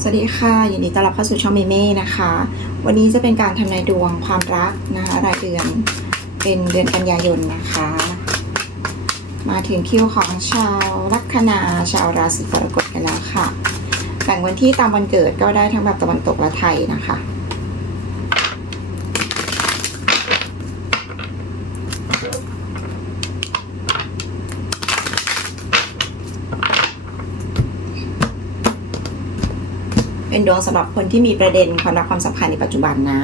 สวัสดีค่ะยินดีต้อนรับเข้าสู่ช่องเมเม่นะคะ วันนี้จะเป็นการทำนายดวงความรักนะคะรายเดือนเป็นเดือนกันยายนนะคะ มาถึงคิวของชาวลัคนาชาวราศีกรกฎกันแล้วค่ะแบ่งวันที่ตามวันเกิดก็ได้ทั้งแบบตะวันตกและไทยนะคะ ดวงสำหรับคนที่มีประเด็นความรักความสัมพันธ์ในปัจจุบันนะ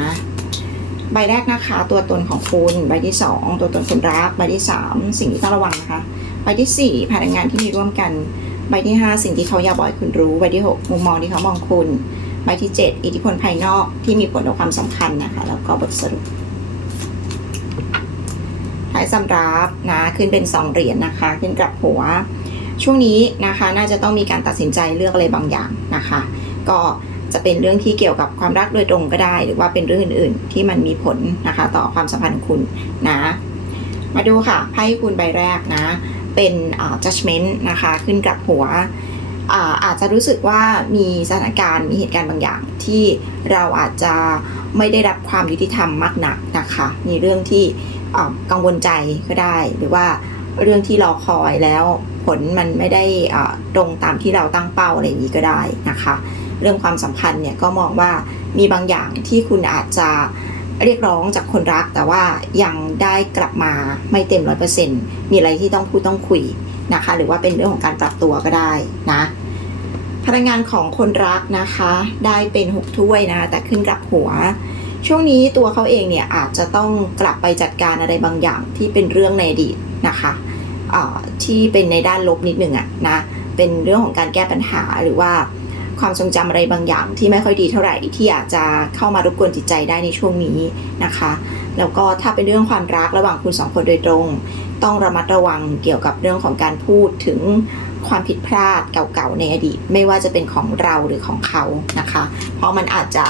ใบแรกนะคะ ตัวตนของคุณ ใบที่สองตัวตนคนรัก ใบที่สามสิ่งที่ต้องระวังนะคะ ใบที่สี่พนักงานที่มีร่วมกัน ใบที่ห้าสิ่งที่เขาอยากบอกให้คุณรู้ ใบที่หกมุมมองที่เขามองคุณ ใบที่เจ็ดอิทธิพลภายนอกที่มีผลต่อความสัมพันธ์นะคะ แล้วก็บทสรุปท้ายสำรับนะขึ้นเป็นสองเหรียญนะคะ ขึ้นกลับหัว ช่วงนี้นะคะ น่าจะต้องมีการตัดสินใจเลือกอะไรบางอย่างนะคะ ก็ จะเป็นเรื่องที่เกี่ยวกับความรักโดยตรงก็ได้ หรือว่าเป็นเรื่องอื่น ๆ ที่มันมีผลนะคะต่อความสัมพันธ์คุณนะ มาดูค่ะไพ่คุณใบแรกนะ เป็นอ่า judgment นะคะขึ้นกลับหัวอาอาจจะรู้สึกว่ามีสถานการณ์มีเหตุการณ์บางอย่างที่เราอาจจะไม่ได้รับความยุติธรรมมากนักนะคะ มีเรื่องที่กังวลใจก็ได้ หรือว่าเรื่องที่รอคอยแล้วผลมันไม่ได้ตรงตามที่เราตั้งเป้าอะไรอย่างนี้ก็ได้นะคะ เรื่องความสัมพันธ์เนี่ยก็มองว่ามีบางอย่างที่คุณอาจจะเรียกร้องจากคนรัก แต่ว่ายังได้กลับมาไม่เต็มร้อยเปอร์เซ็นต์มีอะไรที่ต้องพูดต้องคุยนะคะ หรือว่าเป็นเรื่องของการปรับตัวก็ได้นะพลังงานของคนรักนะคะ ได้เป็นหกถ้วยนะ แต่ขึ้นกลับหัว ช่วงนี้ตัวเขาเองเนี่ยอาจจะต้องกลับไปจัดการอะไรบางอย่างที่เป็นเรื่องในอดีตนะคะที่เป็นในด้านลบนิดหนึ่งอะนะเป็นเรื่องของการแก้ปัญหาหรือว่า ความทรงจำอะไรบางอย่างที่ไม่ค่อยดีเท่าไหร่ที่อาจจะเข้ามารบกวนจิตใจได้ในช่วงนี้นะคะ แล้วก็ถ้าเป็นเรื่องความรักระหว่างคุณสองคนโดยตรง ต้องระมัดระวังเกี่ยวกับเรื่องของการพูดถึงความผิดพลาดเก่าๆในอดีต ไม่ว่าจะเป็นของเราหรือของเขานะคะ เพราะมันอาจจะ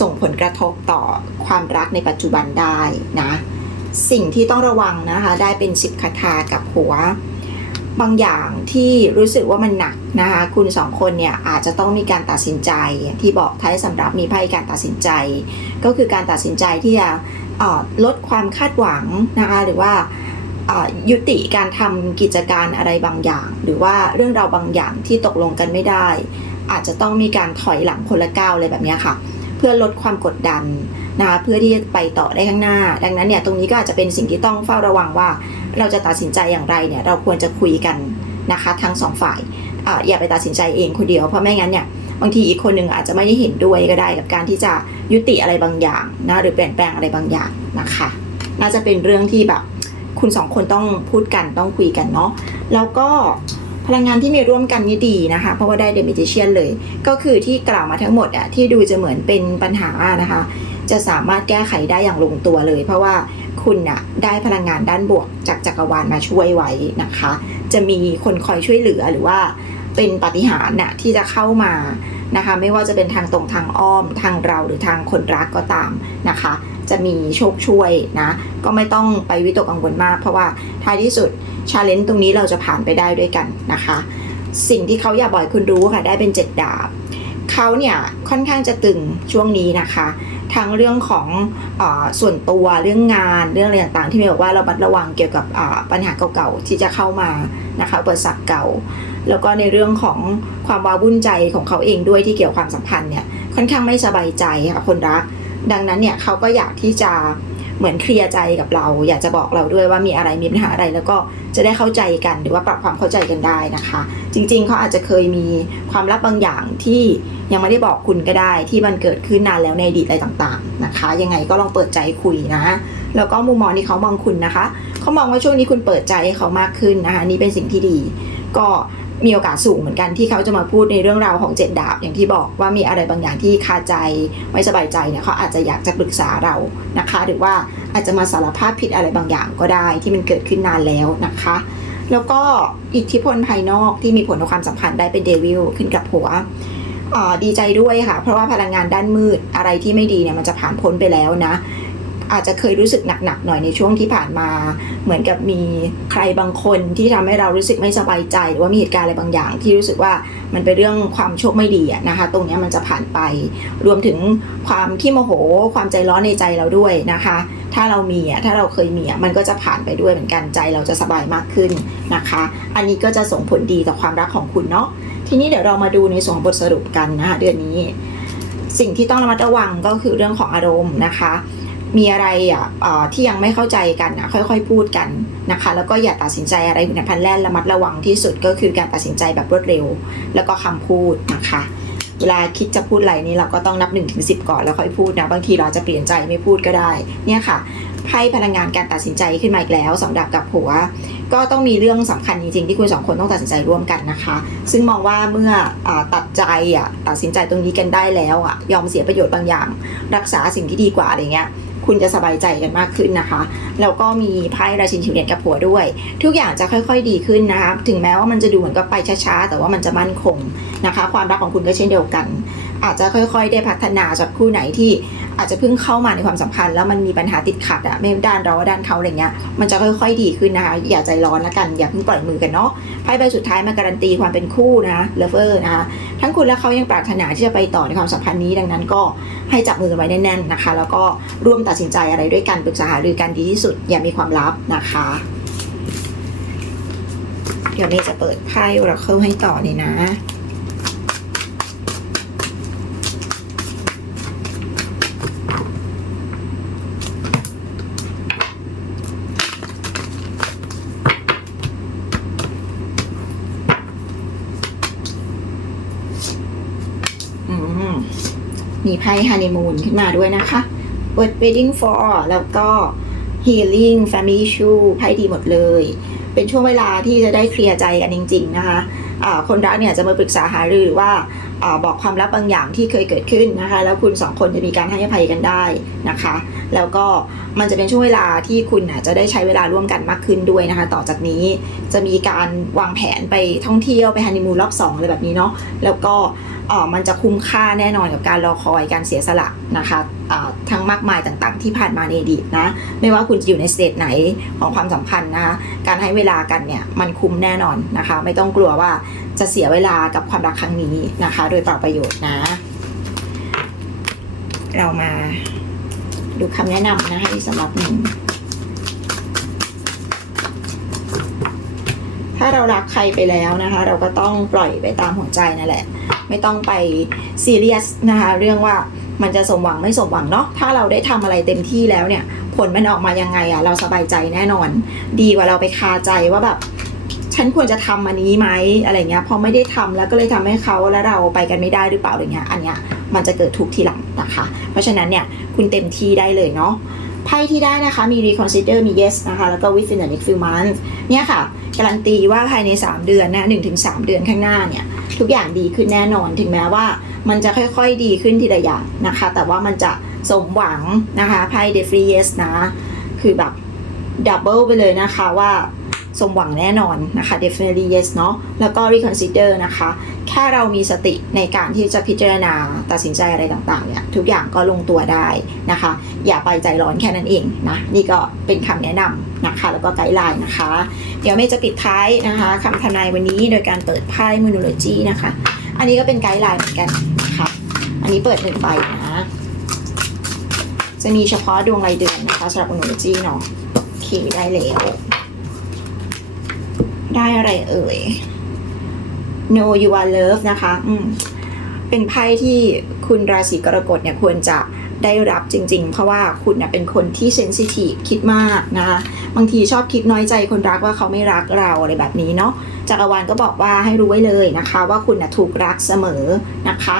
ส่งผลกระทบต่อความรักในปัจจุบันได้นะ สิ่งที่ต้องระวังนะคะ ได้เป็นสิบคาถากับหัว บางอย่างที่รู้สึกว่ามันหนักนะคะคุณสองคนเนี่ยอาจจะต้องมีการตัดสินใจที่บอกท้ายสำหรับมีไพ่การตัดสินใจ ก็คือการตัดสินใจที่จะลดความคาดหวังนะคะหรือว่ายุติการทำกิจการอะไรบางอย่าง หรือว่าเรื่องราวบางอย่างที่ตกลงกันไม่ได้ อาจจะต้องมีการถอยหลังคนละก้าวอะไรแบบนี้ค่ะ เพื่อลดความกดดัน นะคะเพื่อที่จะไปต่อได้ข้างหน้า ดังนั้นเนี่ยตรงนี้ก็อาจจะเป็นสิ่งที่ต้องเฝ้าระวังว่า เราจะตัดสินใจอย่างไรเนี่ยเราควรจะคุยกันนะคะทั้งสองฝ่ายออย่าไปตัดสินใจเองคนเดียวเพราะไม่งั้นเนี่ยบางทีอีกคนหนึ่งอาจจะไม่ได้เห็นด้วยก็ได้กับการที่จะยุติอะไรบางอย่างนะหรือเปลี่ยนแปลงอะไรบางอย่างนะคะ น่าจะเป็นเรื่องที่แบบคุณสองคนต้องพูดกันต้องคุยกันเนาะแล้วก็พลังงานที่มีร่วมกันนี่ดีนะคะ เพราะว่าได้เดมิจิเชียนเลย ก็คือที่กล่าวมาทั้งหมดอะที่ดูจะเหมือนเป็นปัญหานะคะ จะสามารถแก้ไขได้อย่างลงตัวเลย เพราะว่าคุณน่ะได้พลังงานด้านบวกจากจักรวาลมาช่วยไว้นะคะ จะมีคนคอยช่วยเหลือหรือว่าเป็นปฏิหาร์น่ะที่จะเข้ามานะคะ ไม่ว่าจะเป็นทางตรงทางอ้อมทางเราหรือทางคนรักก็ตามนะคะ จะมีโชคช่วยนะ ก็ไม่ต้องไปวิตกกังวลมาก เพราะว่าท้ายที่สุดชาเลนจ์ตรงนี้เราจะผ่านไปได้ด้วยกันนะคะ สิ่งที่เขาอยากบอกให้คุณรู้ค่ะได้เป็นเจ็ดดาบเขาเนี่ยค่อนข้างจะตึงช่วงนี้นะคะ ทั้งเรื่องของอส่วนตัวเรื่องงานเรื่องอะไรต่างๆ ที่เมย์บอกว่าเราบัดระวังเกี่ยวกับปัญหาเก่าๆที่จะเข้ามานะคะอุปสรรคเก่า แล้วก็ในเรื่องของความว้าวุ่นใจของเขาเองด้วยที่เกี่ยวความสัมพันธ์เนี่ยค่อนข้างไม่สบายใจค่ะคนรัก ดังนั้นเนี่ยเขาก็อยากที่จะ เหมือนเคลียร์ใจกับเรา อยากจะบอกเราด้วยว่ามีอะไรมีปัญหาอะไรแล้วก็จะได้เข้าใจกันหรือว่าปรับความเข้าใจกันได้นะคะ จริงๆเขาอาจจะเคยมีความลับบางอย่างที่ยังไม่ได้บอกคุณก็ได้ที่มันเกิดขึ้นนานแล้วในอดีตอะไรต่างๆนะคะ ยังไงก็ลองเปิดใจคุยนะ แล้วก็มุมมองที่เขามองคุณนะคะเขามองว่าช่วงนี้คุณเปิดใจให้เขามากขึ้นนะคะนี่เป็นสิ่งที่ดี ก็ มีโอกาสสูงเหมือนกันที่เขาจะมาพูดในเรื่องราวของเจ็ดดาบอย่างที่บอกว่ามีอะไรบางอย่างที่คาใจไม่สบายใจเนี่ยเขาอาจจะอยากจะปรึกษาเรานะคะ หรือว่าอาจจะมาสารภาพผิดอะไรบางอย่างก็ได้ที่มันเกิดขึ้นนานแล้วนะคะ แล้วก็อิทธิพลภายนอกที่มีผลต่อความสัมพันธ์ได้เป็นเดวิลขึ้นกับหัวดีใจด้วยค่ะ เพราะว่าพลังงานด้านมืดอะไรที่ไม่ดีเนี่ยมันจะผ่านพ้นไปแล้วนะ อาจจะเคยรู้สึกหนักๆหน่อยในช่วงที่ผ่านมา เหมือนกับมีใครบางคนที่ทำให้เรารู้สึกไม่สบายใจ หรือว่ามีเหตุการณ์อะไรบางอย่าง ที่รู้สึกว่ามันเป็นเรื่องความโชคไม่ดีนะคะ ตรงนี้มันจะผ่านไป รวมถึงความขี้โมโห ความใจร้อนในใจเราด้วยนะคะ ถ้าเรามีอะถ้าเราเคยมีอะมันก็จะผ่านไปด้วยเหมือนกันใจเราจะสบายมากขึ้นนะคะ อันนี้ก็จะส่งผลดีต่อความรักของคุณเนาะทีนี้เดี๋ยวเรามาดูในส่วนของบทสรุปกันนะคะเดือนนี้ สิ่งที่ต้องระมัดระวังก็คือเรื่องของอารมณ์นะคะ มีอะไรอะที่ยังไม่เข้าใจกันอะค่อยๆ พูดกันนะคะ แล้วก็อย่าตัดสินใจอะไรในพันแล่นระมัดระวังที่สุดก็คือการตัดสินใจแบบรวดเร็ว แล้วก็คำพูดนะคะ เวลาคิดจะพูดอะไรนี่เราก็ต้องนับ1นถึงสิก่อนแล้วค่อยพูดนะบางทีเราจะเปลี่ยนใจไม่พูดก็ได้ เนี่ยค่ะไพ่พลังงานการตัดสินใจขึ้นมาอีกแล้วสองดาบกับหัว ก็ต้องมีเรื่องสำคัญจริงๆที่คุณสองคนต้องตัดสินใจร่วมกันนะคะ ซึ่งมองว่าเมื่ออตัดใจอะตัดสินใจตรงนี้กันได้แล้วอะยอมเสียประโยชน์บางอย่าง รักษาสิ่งที่ดีกว่าอะไรเงี้ย คุณจะสบายใจกันมากขึ้นนะคะ แล้วก็มีไพ่ราชินีถือเหรียญกับผัวด้วย ทุกอย่างจะค่อยๆดีขึ้นนะคะ ถึงแม้ว่ามันจะดูเหมือนกับไปช้าๆ แต่ว่ามันจะมั่นคงนะคะ ความรักของคุณก็เช่นเดียวกัน อาจจะค่อยๆ ได้พัฒนาจากคู่ไหนที่อาจจะเพิ่งเข้ามาในความสัมพันธ์แล้วมันมีปัญหาติดขัดอะไม่ด้านเราด้านเขาอะไรเงี้ย มันจะค่อยๆ ดีขึ้นนะคะ อย่าใจร้อนละกัน อย่าเพิ่งปล่อยมือกันเนาะ ไพ่ใบสุดท้ายมาการันตีความเป็นคู่นะเลเวอร์นะคะ ทั้งคุณและเขายังปรารถนาที่จะไปต่อในความสัมพันธ์นี้ดังนั้นก็ให้จับมือกันไว้แน่นๆนะคะ แล้วก็ร่วมตัดสินใจอะไรด้วยกันปรึกษาหารือกันดีที่สุด อย่ามีความลับนะคะ เดี๋ยวเมย์จะเปิดไพ่เราเข้าให้ต่อนี่นะ อืม มีไพ่ฮันนีมูนขึ้นมาด้วยนะคะ Word Wedding for แล้วก็ Healing Family Issue ไพ่ดีหมดเลย เป็นช่วงเวลาที่จะได้เคลียร์ใจกันจริง ๆ นะคะคนรักเนี่ยจะมาปรึกษาหารือว่าอบอกความลับบางอย่างที่เคยเกิดขึ้นนะคะ แล้วคุณสองคนจะมีการให้อภัยกันได้นะคะ แล้วก็มันจะเป็นช่วงเวลาที่คุณจะได้ใช้เวลาร่วมกันมากขึ้นด้วยนะคะ ต่อจากนี้จะมีการวางแผนไปท่องเที่ยวไปฮันนีมูนรอบสองอะไรแบบนี้เนาะแล้วก็มันจะคุ้มค่าแน่นอนกับการรอคอยการเสียสละนะคะทั้งมากมายต่างๆ ที่ผ่านมาในอดีตนะ ไม่ว่าคุณจะอยู่ในสเตจไหนของความสัมพันธ์นะคะการให้เวลากันเนี่ยมันคุ้มแน่นอนนะคะ ไม่ต้องกลัวว่าจะเสียเวลากับความรักครั้งนี้นะคะ โดยเปล่าประโยชน์นะ เรามาดูคำแนะนำนะให้สำหรับหนึ่งถ้าเรารักใครไปแล้วนะคะ เราก็ต้องปล่อยไปตามหัวใจนั่นแหละ ไม่ต้องไปซีเรียสนะคะ เรื่องว่ามันจะสมหวังไม่สมหวังเนาะถ้าเราได้ทำอะไรเต็มที่แล้วเนี่ย ผลมันออกมายังไงอะเราสบายใจแน่นอน ดีกว่าเราไปคาใจว่าแบบ ฉันควรจะทำอันนี้ไหมอะไรเงี้ยพอไม่ได้ทำแล้วก็เลยทำให้เขาและเราไปกันไม่ได้หรือเปล่าอะไรเงี้ยอันเนี้ยมันจะเกิดทุกทีหลังนะคะ เพราะฉะนั้นเนี่ยคุณเต็มที่ได้เลยเนาะไพ่ที่ได้นะคะมี reconsider มี yes นะคะแล้วก็ within the next few months เนี่ยค่ะการันตีว่าภายใน 3 เดือนนะ1-3เดือนข้างหน้าเนี่ยทุกอย่างดีขึ้นแน่นอนถึงแม้ว่ามันจะค่อยๆดีขึ้นทีละอย่างนะคะ แต่ว่ามันจะสมหวังนะคะไพ่ d e f r e e yes นะ คือแบบดับเบิลไปเลยนะคะว่า สมหวังแน่นอนนะคะ definitely yes เนาะแล้วก็ reconsider นะคะ แค่เรามีสติในการที่จะพิจารณาตัดสินใจอะไรต่างๆเนี่ยทุกอย่างก็ลงตัวได้นะคะ อย่าไปใจร้อนแค่นั้นเองนะ นี่ก็เป็นคำแนะนำนะคะ แล้วก็ไกด์ไลน์นะคะ เดี๋ยวเมย์จะปิดท้ายนะคะคำทำนายวันนี้โดยการเปิดไพ่มูโนโลจีนะคะ อันนี้ก็เป็นไกด์ไลน์เหมือนกันนะคะอันนี้เปิดหนึ่งใบนะจะมีเฉพาะดวงรายเดือนนะคะสำหรับมูโนโลจีเนาะโอเคได้แล้ว ได้อะไรเอ่ย No you are love นะคะ อืม เป็นไพ่ที่คุณราศีกรกฎเนี่ยควรจะได้รับจริง ๆ เพราะว่าคุณเนี่ยเป็นคนที่เซนซิทีฟคิดมากนะคะบางทีชอบคิดน้อยใจคนรักว่าเขาไม่รักเราอะไรแบบนี้เนาะจักรวาลก็บอกว่าให้รู้ไว้เลยนะคะ ว่าคุณนะถูกรักเสมอนะคะ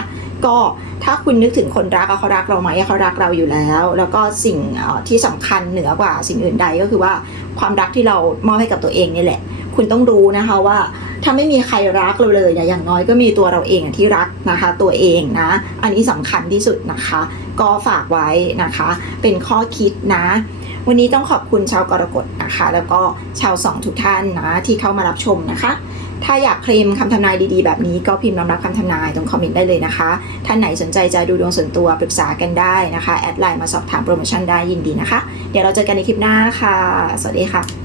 ก็ถ้าคุณนึกถึงคนรักว่าเขารักเราไหมเขารักเราอยู่แล้ว แล้วก็สิ่งที่สำคัญเหนือกว่าสิ่งอื่นใดก็คือว่าความรักที่เรามอบให้กับตัวเองนี่แหละ คุณต้องรู้นะคะว่าถ้าไม่มีใครรักเราเลยเนี่ยอย่างน้อยก็มีตัวเราเองที่รักนะคะ ตัวเองนะ อันนี้สำคัญที่สุดนะคะ ก็ฝากไว้นะคะ เป็นข้อคิดนะ วันนี้ต้องขอบคุณชาวกรกฎนะคะ แล้วก็ชาวสองทุกท่านนะที่เข้ามารับชมนะคะ ถ้าอยากเคลมคำทำนายดีๆ แบบนี้ก็พิมพ์น้อมรับคำทำนายตรงคอมเมนต์ได้เลยนะคะ ท่านไหนสนใจจะดูดวงส่วนตัวปรึกษากันได้นะคะแอดไลน์มาสอบถามโปรโมชั่นได้ยินดีนะคะ เดี๋ยวเราเจอกันในคลิปหน้าค่ะ สวัสดีค่ะ